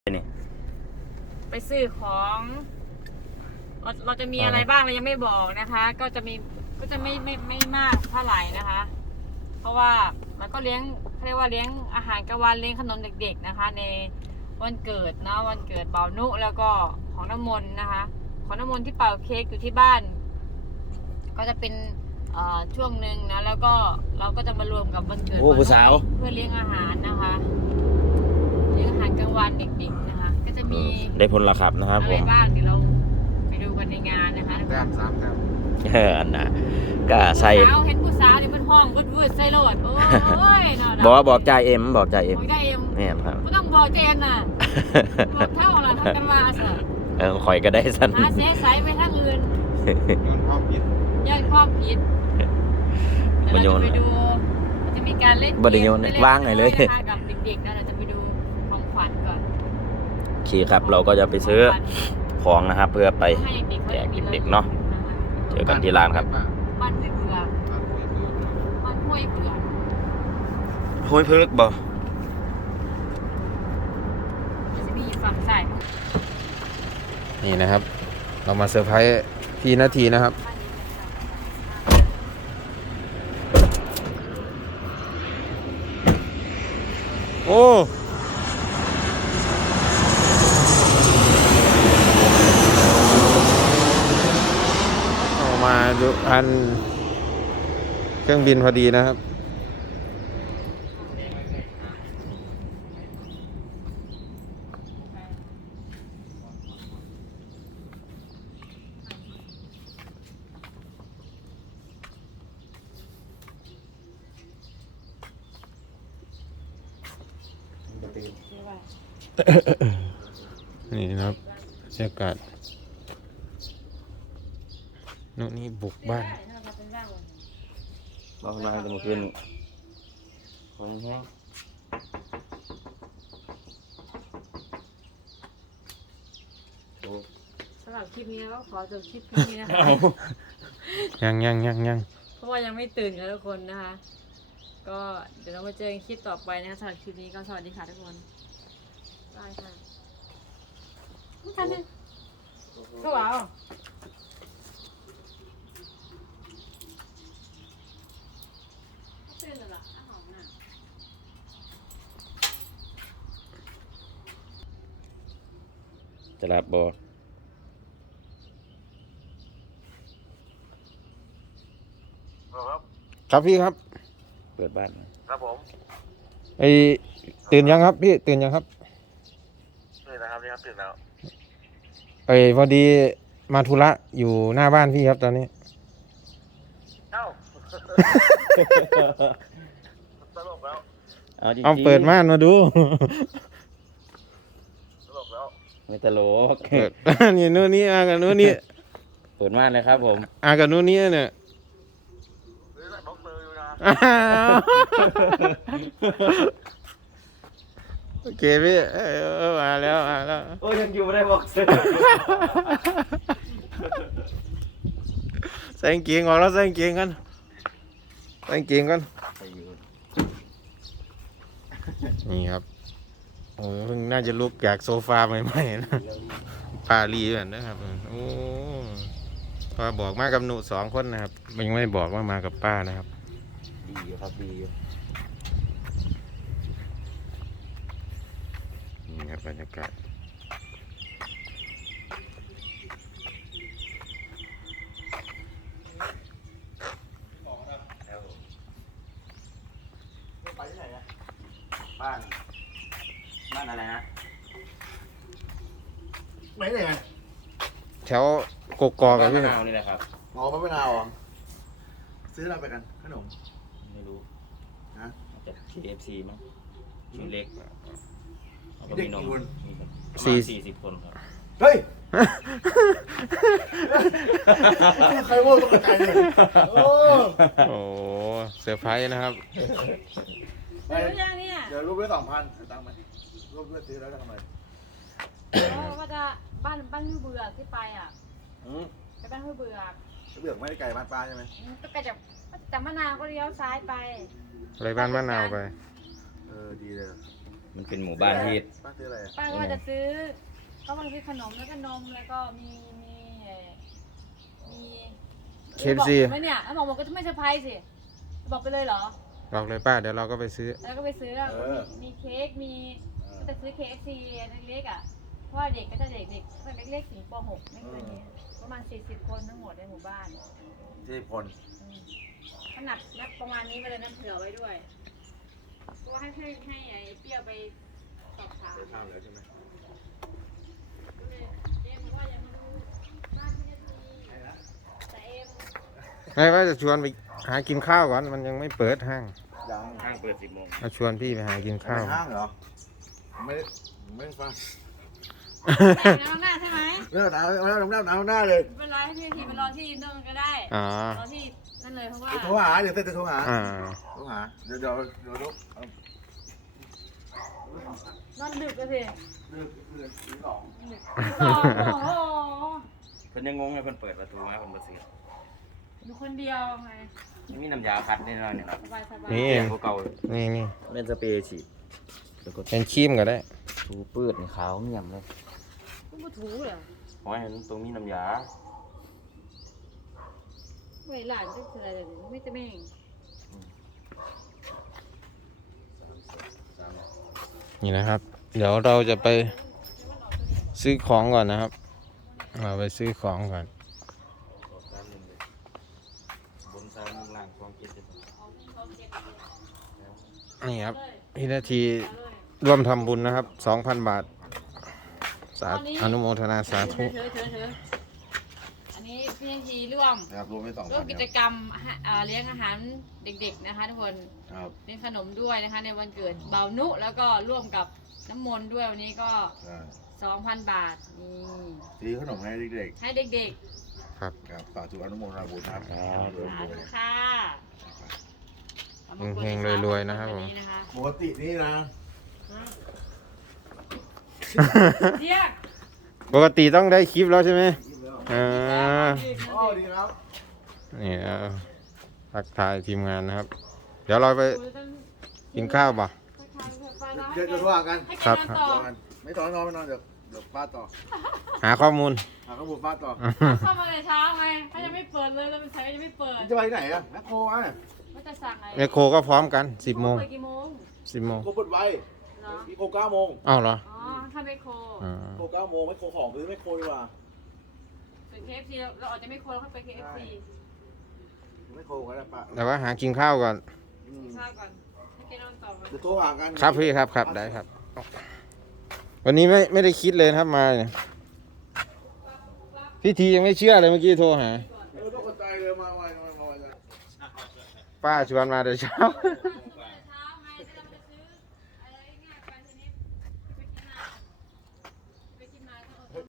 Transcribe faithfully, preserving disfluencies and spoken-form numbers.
นี่ไปซื้อของเราเราจะมีอะไรบ้างเรายังไม่บอกนะคะ ก็จะมีก็จะไม่ไม่ไม่มากเท่าไหร่นะคะ เพราะว่ามันก็เลี้ยงเรียกว่าเลี้ยงอาหารกลางวันเลี้ยงขนมเด็กๆนะคะ ในวันเกิดเนาะวันเกิดเบานุแล้วก็ของน้ำมนต์นะคะ ของน้ำมนต์ที่เป่าเค้กอยู่ที่บ้าน ก็จะเป็นช่วงหนึ่งนะแล้วก็เราก็จะมารวมกับวันเกิดโอ้ผู้สาวเพื่อเลี้ยงอาหารนะคะเลี้ยงอาหารกลางวันเด็กๆนะคะก็จะมีได้ผลละครับนะครับอะผไรมบ้างเดี๋ยวเราไปดูกันในงานนะคะแต้มสามแต้มเอออันน่ะก็ใส่ผู้สาวเห็นผู้สาวเดี๋ยวมันห้องวืดๆใส่โหลดโอ้ยเนาะบอกว่าบอกจ่ายเอ็มบอกจ่ายเอ็มบอกได้เอ็มเนี่ยครับไม่ต้องบอกเจนน่ะบอกเท่าเราทำกันมาสิเออข่อยก็ได้สั้นหาเสียสายไปทางอื่นโยนความผิดย่านความผิดเดี๋ยวเราจะไปดูมันจะมีการเล่นเกมบ่ได้โยนเล่นวางไหนเลยนะคะกับเด็กๆนะเราจะไปดูของขวัญก่อนโอเคครับเราก็จะไปซื้อของนะครับ เพื่อไปให้เด็กๆแจกเด็กๆเนาะเจอกันที่ร้านครับบ้านห้วยเบือบ้านห้วยเบือห้วยเพิกบ่มันจะมีฝั่งซ้ายนี่นะครับ เรามาเซอร์ไพรส์พี่นาทีนะครับบ้านนี้เป็นฝั่งโอ้ออกมาดูอันเครื่องบินพอดีนะครับนี่นะครับบรรยากาศนู่นนี่บุกบ้านเรามาจะมาคืนคนแห้งสำหรับคลิปนี้ก็ขอจบคลิปนี้นะคะยังยังยังยังเพราะว่ายังไม่ตื่นกันทุกคนนะคะ ก็เดี๋ยวเรามาเจอกันคลิปต่อไปนะคะสำหรับคลิปนี้ก็สวัสดีค่ะทุกคนบายค่ะไม่ทันเลยก็ว้าวตื่นแล้วล่ะอ้าวหอมน่ะจะรับบ่ครับพี่ครับเปิดบ้านครับผมไอตื่นยังครับพี่ตื่นยังครับตื่นนะครับนี่ครับตื่นแล้วไอพอดีมาธุระอยู่หน้าบ้านพี่ครับตอนนี้เอ้า ตลกแล้วเอาจริงๆเอาเปิดม่านมาดูตลกแล้วไม่ตลกเปิด นี่นู่นนี่อากับนู่นนี่เปิดม่านเลยครับผมอากับนู่นนี่เนี่ยเฮ้ยบ็อกเซอร์อยู่นะอ้าวโอเคพี่เออมาแล้วมาแล้วโอ้ยังอยู่ไม่ได้บอกเสื้อใส่กางเกงออกแล้วใส่กางเกงกันใส่กางเกงกันนี่ครับโอ้เพิ่งน่าจะลุกจากโซฟาใหม่ๆนะปาลีแบบนะครับโอ้พอบอกมากับหนูสองคนนะครับยังไม่บอกว่ามากับป้านะครับดีอยู่ครับดีอยู่นี่ครับบรรยากาศไปที่ไหนนะบ้านบ้านอะไรนะไม่ได้ไงแถวกกอกกับพี่บ้านมะนาวนี่แหละครับหมอมะนาวอ่ะซื้ออะไรไปกันขนมไม่รู้ฮะจะ เค เอฟ ซี มั้งชุดเล็กแล้วก็เด็มีกนมกี่คนมีประมาณสี่สิบคนครับเฮ้ยใครโว้ตกใจเลยโอ้โอ้เซอร์ไพรส์นะครับไปรู้ยังเนี่ยเดี๋ยวรูปไว้สองพันตังค์ไหมรูปไว้ซื้อแล้วจะทำไมโอ้ว่าจะบ้านบ้านห้วยเบือที่ไปอ่ะอืมไปบ้านห้วยเบือเบือกไม่ได้ไกลบ้านป้าใช่ไหมอืมก็ไปจากจากมะนาวก็เลี้ยวซ้ายไปอะไรบ้านมะนาวไปเออดีเลยมันเป็นหมู่บ้านที่ป้าซื้ออะไรอะป้าก็ว่าจะซื้อก็ว่าจะซื้อขนมแล้วก็นมแล้วก็มีมีเอ่อมีเค เอฟ ซีบอกไหมเนี่ยแล้วบอกบอกก็จะไม่เซอร์ไพรส์สิบอกไปเลยเหรอบอกเลยป้าเดี๋ยวเราก็ไปซื้อแล้วก็ไปซื้ออะมีมีเค้กมีก็จะซื้อ เค เอฟ ซี เล็กๆอ่ะเพราะว่าเด็กก็จะเด็กเด็กเล็กๆถึงป .หก ไม่เกินนี้ประมาณสี่สิบคนทั้งหมดในหมู่บ้านที่พลอืมขนาดนับประมาณนี้ไปเลยน้ำเผื่อไว้ด้วยก็ให้ให้ให้ไอ้เปรี้ยวไปสอบถามได้ทำแล้วใช่ไหมก็เลยเอ็มบอกว่าอย่ามาดูบ้านพี่นาทีแต่เอ็มไม่ว่าจะชวนไปหากินข้าวก่อนมันยังไม่เปิดห้างยังห้างเปิดสิบโมงมาชวนพี่ไปหากินข้าข้าว วห้างเหรอไม่ไม่ฟังแต่งน้ำหน้าใช่ไหมเรื่องหนาวไม่ต้องหน้าหนาวหน้าเลยไม่เป็นไรให้พี่นาทีไปรอที่นั่นก็ได้อ๋อรอที่นั่นเลยเพราะว่าโทรหาเดี๋ยวเต้นจะโทรหาอ่าโทรหาเดี๋ยวเดี๋ยวเดี๋ยวเดี๋ยวเอานอนดึกก็สิเรื่องเรื่องที่สองสองโอ้โหเพิ่นยังงงเลยเพิ่นเปิดประตูมาเพิ่นบ่ซื้ออยู่คนเดียวไงยังมีน้ำยาพัดแน่นอนเนี่ยครับสบายสบายนี่เองเก่านี่นี่เล่นสเปรย์ฉีดแล้วก็เป็นครีมก็ได้ถูปืดขาวเงียบเลยคุณผู้ถูเหรอเพราะว่าตรงนี้น้ำยาไม่หลานจะอะไรเลยไม่จะแม่งนี่นะครับ เดี๋ยวเราจะไปซื้อของก่อนนะครับ เราไปซื้อของก่อนสามหนึ่งเลยบนสามหนึ่งล่างสองเจ็ดเจ็ดนี่ครับพี่นาทีร่วมทำบุญนะครับสองพันบาท สาธุอนุโมทนาสาธุเถอะเถอะเถอะอันนี้พี่นาทีร่วมนะครับรวมไปสองร่วพัมนกิคจรับกรรมให้อ่าเลี้ยงอาหารเด็กๆนะคะทุกคนครับเป็นขนมด้วยนะคะในวันเกิดเบานุแล้วก็ร่วมกับน้ำมนต์ด้วยวันนี้ก็ใช่สองพันบาทนี่ซื้อขนมให้เด็กให้เด็กครับๆครับฝากถูกอนุโมทนาบุญครับครับๆสาธุค่ะอามาเฮงๆรวยๆนะครับผมวันะคะปกตินี่นะเรียกปกติต้องได้คลิปแล้วใช่ไหมอ่าอ๋อดีครับนี่นะทักทายทีมงานนะครับ เดี๋ยวเราไปกินข้าวป่ะเดี๋ยวจะโทรหากันให้ครักินบต่อต่อกันไม่ต่อนอนไม่นอนเดี๋ยวเดี๋ยวป้าต่อหาข้อมูลหาข้อมูลป้าต่อเข้ามาในเช้าไงถ้ายังไม่เปิดเลยเราเป็นสายยังไม่เปิดจะไปที่ไหนอะแมคโครอ่ะว่าจะสั่งไงแมคโครก็พร้อมกันสิบโมงเปิดกี่โมงสิบโมงโครเปิดไวเหรอมีโครเก้าโมงอ้าวเหรออ๋อถ้าไม่โครอ่าโครเก้าโมงไม่โครของไปซื้อไม่โครดีกว่าส่วน เค เอฟ ซี เราอาจจะไม่โครเราค่อยไป เค เอฟ ซีไม่โครก็ได้ป้าแต่ว่าหากินข้าวก่อนอืมข้าวก่อนให้แกนอนต่อก่อนเดี๋ยวโทรหากันครับพี่ครับครับได้ครับ วันนี้ไม่ไม่ได้คิดเลยนะครับมาเนี่ยพี่ทียังไม่เชื่อเลยเมื่อกี้โทรหาเออต้องกดใจเลยมาไวมาไวมาไวป้าชวนมาแต่เช้าไป